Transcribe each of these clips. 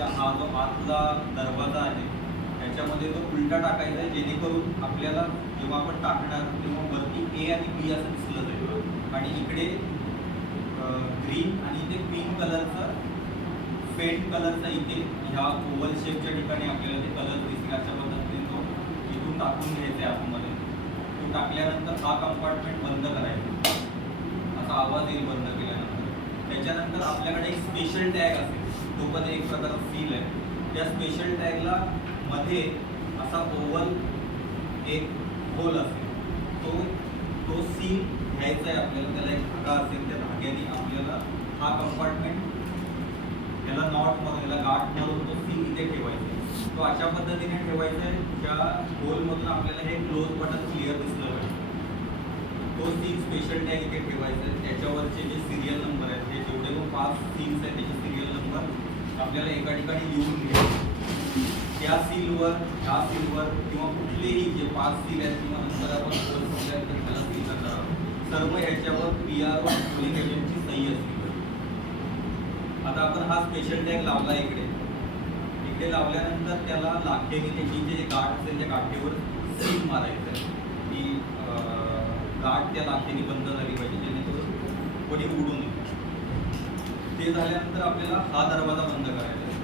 तुमच्या हा जो आतला दरवाजा आहे त्याच्यामध्ये तो उलटा टाकायचा आहे, जेणेकरून आपल्याला जेव्हा आपण टाकणार तेव्हा वरती ए आणि बी असं दिसलं जाईल आणि इकडे ग्रीन आणि इथे पिंक कलरचा फेंट कलरचा इथे ह्या ओव्हल शेपच्या ठिकाणी आपल्याला ते कलर दिसेल. अशा पद्धतीने तो इथून टाकून घ्यायचा आहे आतमध्ये. तो टाकल्यानंतर हा कंपार्टमेंट बंद करायचा, असा आवाज येईल बंद केल्यानंतर. त्याच्यानंतर आपल्याकडे एक स्पेशल टॅग असेल, तो पण एक प्रकारचा सील आहे. त्या स्पेशल टॅगला मध्ये असा ओव्हल एक होल असेल, तो सील घ्यायचा आहे आपल्याला. त्याला एक धागा असेल, त्या धाग्याने आपल्याला हा कंपार्टमेंट याला नॉट मारून याला गाठ मारून तो सील इथे ठेवायचा आहे. तो अशा पद्धतीने ठेवायचा आहे ज्या होलमधून आपल्याला हे क्लोज बटन क्लिअर दिसलं पाहिजे. तो सील स्पेशल टॅग इथे ठेवायचा आहे. त्याच्यावरचे जे सिरियल नंबर आहेत, हे जेवढे पण 5 सील्स आहेत त्याचे सिरियल नंबर आपल्याला एका ठिकाणी लिहून घ्यायचे. त्या सीलवर, ह्या सीलवर किंवा कुठलेही जे 5 सील आहेत किंवा नंतर आपण त्याला सील करणार आहोत, सर्व ह्याच्यावर PRO पोलिंग एजंटची सही असली पाहिजे. आता आपण हा स्पेशल टॅग लावला इकडे लावल्यानंतर त्याला लाखेने त्याची जे गाठ असेल त्या गाठीवर सील मारायचं आहे की गाठ त्या लाखेने बंद झाली पाहिजे, जेणेकरून कोणी उडू नये. ते झाल्यानंतर आपल्याला हा दरवाजा बंद करायचा आहे.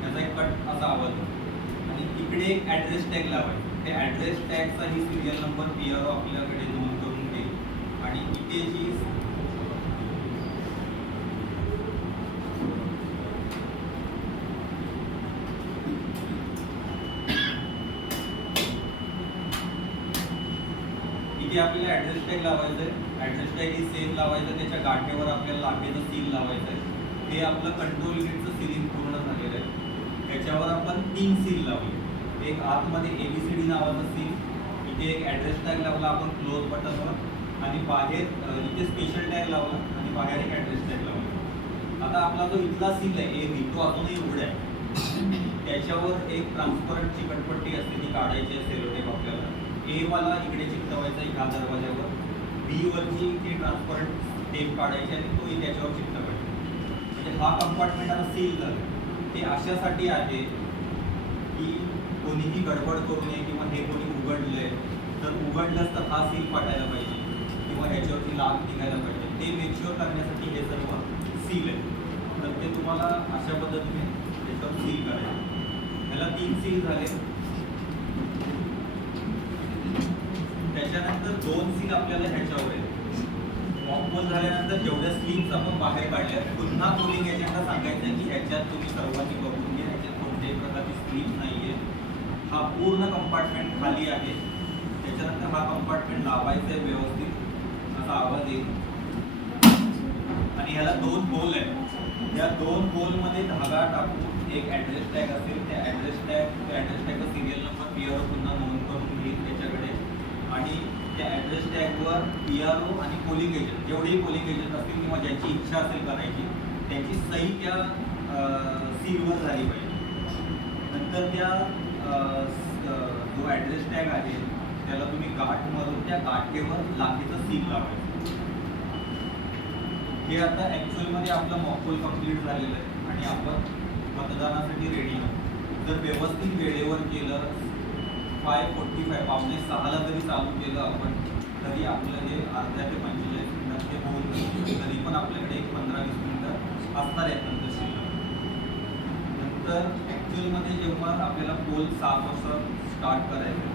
त्याचा एक कट असा आवाज होतो आणि इकडे एक ॲड्रेस टॅग लावायचा. त्या ॲड्रेस टॅगचाही सिरियल नंबर PRO आपल्याकडे नोंद करून घेईल आणि इथे जी इथे आपल्याला ॲड्रेस टॅग लावायचं आहे. ॲड्रेस टॅग ही सेम लावायचं, त्याच्या गाठ्यावर आपल्याला लाखेचं सील लावायचं आहे. हे आपलं कंट्रोल गेटचं सिलिंग पूर्ण झालेलं आहे. त्याच्यावर आपण 3 सील लावले. एक आतमध्ये ABCD नावाचं सील, इथे एक ॲड्रेस टॅग लावला आपण क्लोज बटनवर आणि बाहेर इथे स्पेशल टॅग लावला आणि बाहेर एक ॲड्रेस टॅग लावला. आता आपला जो इथला सील आहे AB, तो अजूनही उघडा आहे. त्याच्यावर एक ट्रान्सपरंट चिकटपट्टी असते, ती काढायची आहे सेलो टेप आपल्याला. A वाला इकडे चिकटवायचा ह्या दरवाज्यावर, B वरची ती ट्रान्सपरंट टेप काढायची आणि तोही त्याच्यावर चिकटवायचा. म्हणजे हा कंपार्टमेंट आता सील झाला. ते अशासाठी आहे की कोणीही गडबड करू नये किंवा हे कोणी उघडलंय तर उघडलंच तर हा सील फाटायला पाहिजे किंवा ह्याच्यावरती लाग निघायला पाहिजे. ते मेकश्युअर करण्यासाठी हे सर्व सील आहे. तर ते तुम्हाला अशा पद्धतीने त्याच्यावर सील करायचं. ह्याला 3 सील झाले. त्याच्यानंतर 2 सील आपल्याला ह्याच्यावर आहे. मॉकपोल झाल्यानंतर जेवढ्या स्लीव्स आपण बाहेर काढल्या, पुन्हा पोलिंग एजंटला सांगायचं की ह्याच्यात तुम्ही सर्वांनी बघून घ्या, ह्याच्यात कोणत्याही प्रकारची स्लीव नाही आहे. हा पूर्ण कंपार्टमेंट खाली आहे. त्याच्यानंतर हा कंपार्टमेंट लावायचा आहे व्यवस्थित, असा आवाज येईल. आणि ह्याला 2 होल आहेत. या 2 होलमध्ये धागा टाकून एक ॲड्रेस टॅग असेल, त्या ॲड्रेस टॅगचा सिरियल नंबर PRO पुन्हा नोंद करून घेईल त्याच्याकडे आणि त्या ॲड्रेस टॅगवर PRO आणि पोलिंग एजंट, जेवढेही पोलिंग एजंट असतील किंवा ज्याची इच्छा असेल करायची, त्याची सही त्या सीलवर झाली पाहिजे. नंतर त्या जो ॲड्रेस टॅग आहे त्याला तुम्ही गाठ मारून त्या गाठेवर लाखेचं सील लावायचं. हे आता ॲक्च्युअलमध्ये आपलं मॉकपोल कंप्लीट झालेलं आहे आणि आपण मतदानासाठी रेडी आहोत. जर व्यवस्थित वेळेवर केलं, 5:45 पावणे 6ला जरी चालू केलं आपण, तरी आपलं हे अर्ध्या ते 45 मिनिटात ते होऊन जाईल. तरी पण आपल्याकडे एक 15-20 मिनिटं असणार आहेत नंतर शिल्लक. नंतर ॲक्च्युअलमध्ये जेव्हा आपल्याला पोल साफ असं स्टार्ट करायचं